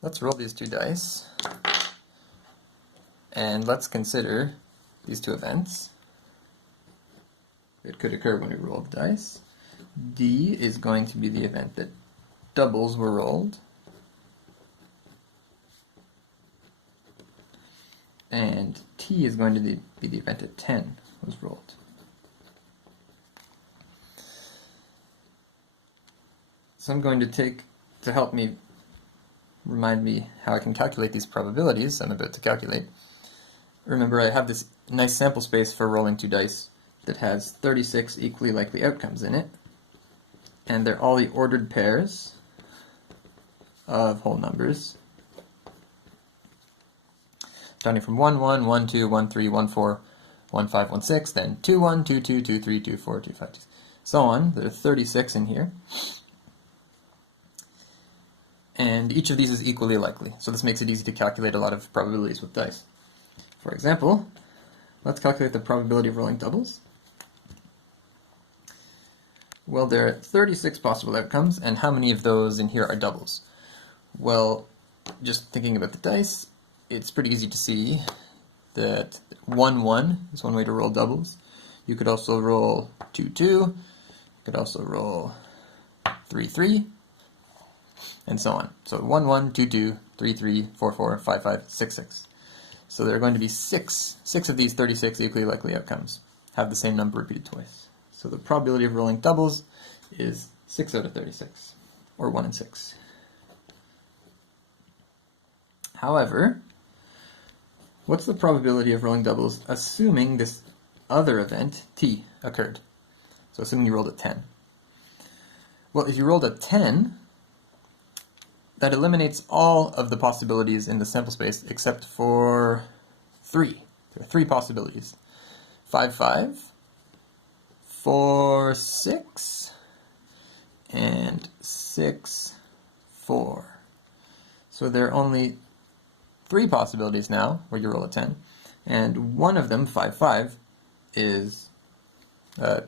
Let's roll these two dice, and let's consider these two events that could occur when we roll the dice. D is going to be the event that doubles were rolled, and T is going to be the event that 10 was rolled. So I'm going to take, to help me remind me how I can calculate these probabilities I'm about to calculate. Remember, I have this nice sample space for rolling two dice that has 36 equally likely outcomes in it, and they're all the ordered pairs of whole numbers, starting from 1, 1, 1, 2, 1, 3, 1, 4, 1, 5, 1, 6, then 2, 1, 2, 2, 2, 3, 2, 4, 2, 5, 2, so on. There are 36 in here. And each of these is equally likely, so this makes it easy to calculate a lot of probabilities with dice. For example, let's calculate the probability of rolling doubles. Well, there are 36 possible outcomes, and how many of those in here are doubles? Well, just thinking about the dice, it's pretty easy to see that 1, 1 is one way to roll doubles. You could also roll 2, 2, you could also roll 3, 3, and so on. So 1, 1, 2, 2, 3, 3, 4, 4, 5, 5, 6, 6. So there are going to be six of these 36 equally likely outcomes have the same number repeated twice. So the probability of rolling doubles is 6 out of 36, or 1 in 6. However, what's the probability of rolling doubles assuming this other event, T, occurred? So assuming you rolled a 10. Well, if you rolled a 10, that eliminates all of the possibilities in the sample space except for 3. There are 3 possibilities. 5, 5, 4, 6, and 6, 4. So there are only 3 possibilities now where you roll a 10, and one of them, 5, 5, is an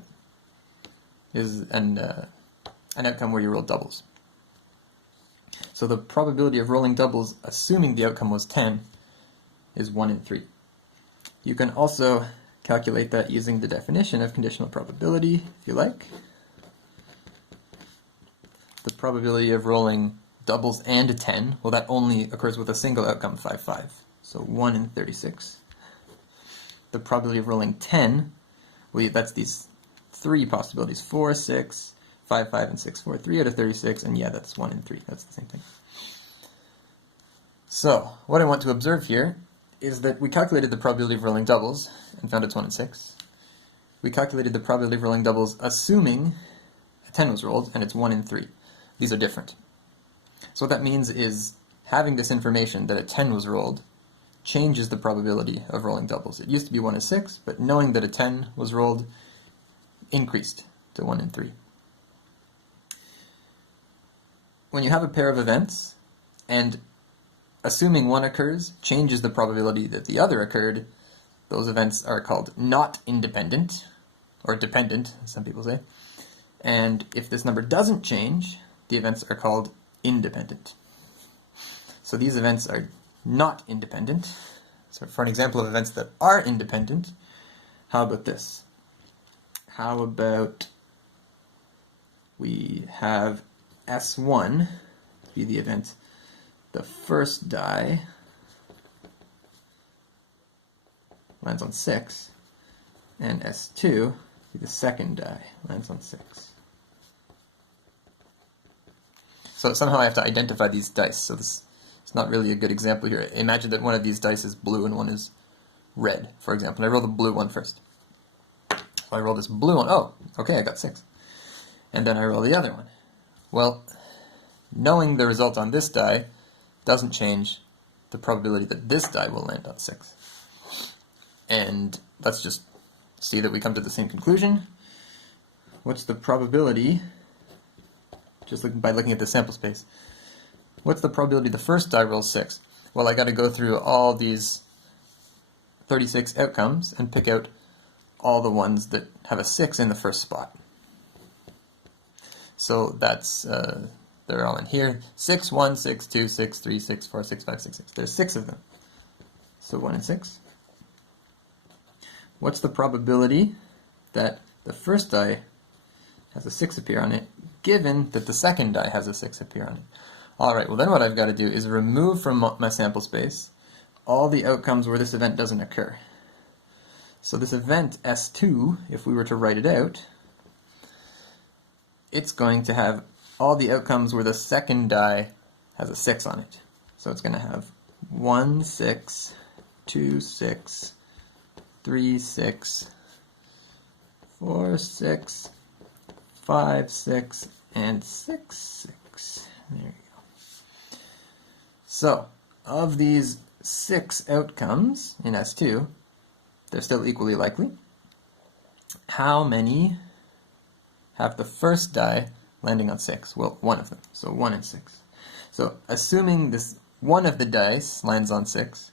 outcome where you roll doubles. So the probability of rolling doubles, assuming the outcome was 10, is 1 in 3. You can also calculate that using the definition of conditional probability, if you like. The probability of rolling doubles and a 10, well, that only occurs with a single outcome, 5, 5. So 1 in 36. The probability of rolling 10, well, that's these 3 possibilities, 4, 6, 5, 5, and 6, 4, 3 out of 36, and yeah, that's 1 in 3. That's the same thing. So, what I want to observe here is that we calculated the probability of rolling doubles and found it's 1 in 6. We calculated the probability of rolling doubles assuming a 10 was rolled, and it's 1 in 3. These are different. So what that means is having this information that a 10 was rolled changes the probability of rolling doubles. It used to be 1 in 6, but knowing that a 10 was rolled increased to 1 in 3. When you have a pair of events, and assuming one occurs changes the probability that the other occurred, those events are called not independent, or dependent, as some people say. And if this number doesn't change, the events are called independent. So these events are not independent. So for an example of events that are independent, how about this? How about we have S1 be the event, the first die lands on 6, and S2 be the second die lands on 6. So somehow I have to identify these dice, so this is not really a good example here. Imagine that one of these dice is blue and one is red, for example. And I roll the blue one first. So I roll this blue one. Oh, okay, I got 6. And then I roll the other one. Well, knowing the result on this die doesn't change the probability that this die will land on 6. And let's just see that we come to the same conclusion. What's the probability, just by looking at the sample space, what's the probability the first die rolls 6? Well, I got to go through all these 36 outcomes and pick out all the ones that have a 6 in the first spot. So that's they're all in here. 6, 1, 6, 2, 6, 3, 6, 4, 6, 5, 6, 6. There's 6 of them. So 1 and 6. What's the probability that the first die has a 6 appear on it, given that the second die has a 6 appear on it? Alright, well then what I've got to do is remove from my sample space all the outcomes where this event doesn't occur. So this event S2, if we were to write it out, it's going to have all the outcomes where the second die has a 6 on it. So it's going to have 1, 6, 2, 6, 3, 6, 4, 6, 5, 6, and 6, 6. There you go. So, of these 6 outcomes in S2, they're still equally likely. How many have the first die landing on 6? Well, 1 of them. So 1 and 6. So assuming this one of the dice lands on 6,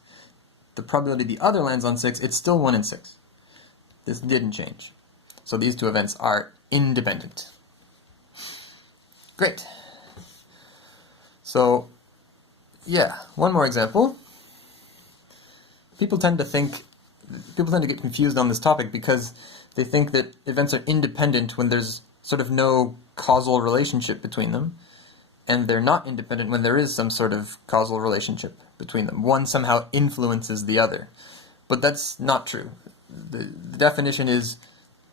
the probability the other lands on 6, it's still 1 and 6. This didn't change. So these two events are independent. Great. So, yeah, one more example. People tend to get confused on this topic because they think that events are independent when there's sort of no causal relationship between them, and they're not independent when there is some sort of causal relationship between them. One somehow influences the other. But that's not true. The definition is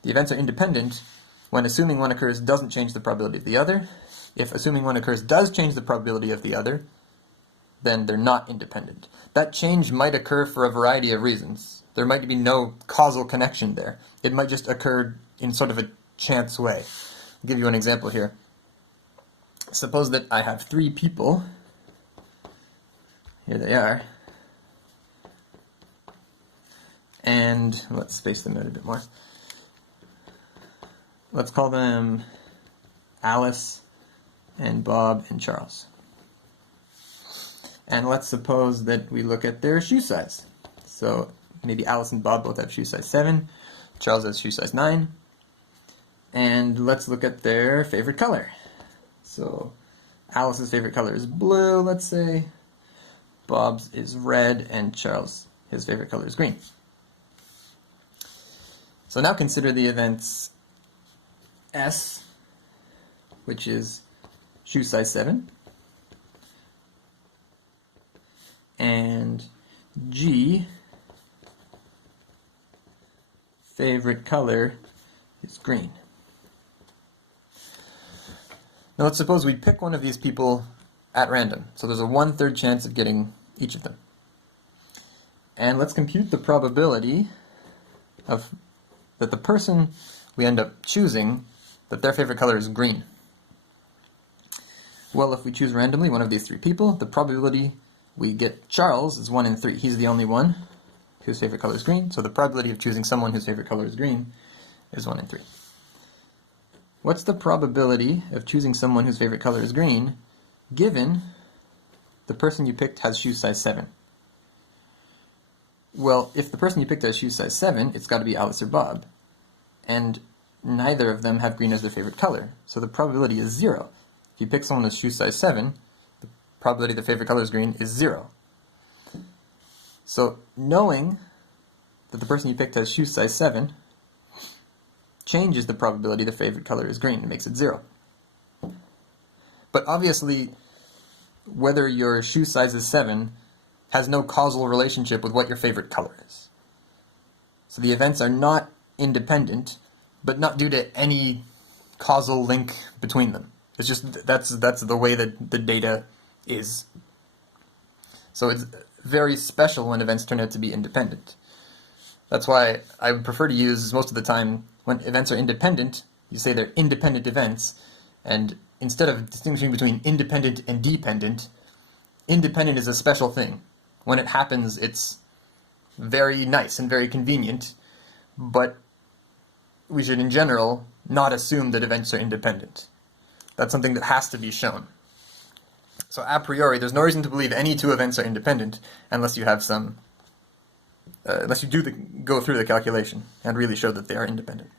the events are independent when assuming one occurs doesn't change the probability of the other. If assuming one occurs does change the probability of the other, then they're not independent. That change might occur for a variety of reasons. There might be no causal connection there. It might just occur in sort of a chance way. I'll give you an example here. Suppose that I have 3 people. Here they are. And let's space them out a bit more. Let's call them Alice and Bob and Charles. And let's suppose that we look at their shoe size. So maybe Alice and Bob both have shoe size 7, Charles has shoe size 9. And let's look at their favorite color. So Alice's favorite color is blue, let's say. Bob's is red, and Charles, his favorite color is green. So now consider the events S, which is shoe size 7, and G, favorite color is green. Now let's suppose we pick one of these people at random. So there's a 1/3 chance of getting each of them. And let's compute the probability of that the person we end up choosing, that their favorite color is green. Well, if we choose randomly one of these 3 people, the probability we get Charles is 1 in 3. He's the only one whose favorite color is green, so the probability of choosing someone whose favorite color is green is 1 in 3. What's the probability of choosing someone whose favorite color is green, given the person you picked has shoe size 7? Well, if the person you picked has shoe size 7, it's got to be Alice or Bob. And neither of them have green as their favorite color, so the probability is 0. If you pick someone with shoe size 7, the probability the favorite color is green is 0. So knowing that the person you picked has shoe size 7 changes the probability the favorite color is green. It makes it 0. But obviously, whether your shoe size is 7 has no causal relationship with what your favorite color is. So the events are not independent, but not due to any causal link between them. It's just that's the way that the data is. So it's very special when events turn out to be independent. That's why I would prefer to use, most of the time, when events are independent, you say they're independent events, and instead of distinguishing between independent and dependent, independent is a special thing. When it happens, it's very nice and very convenient, but we should, in general, not assume that events are independent. That's something that has to be shown. So a priori, there's no reason to believe any 2 events are independent unless you have some, unless you go through the calculation and really show that they are independent.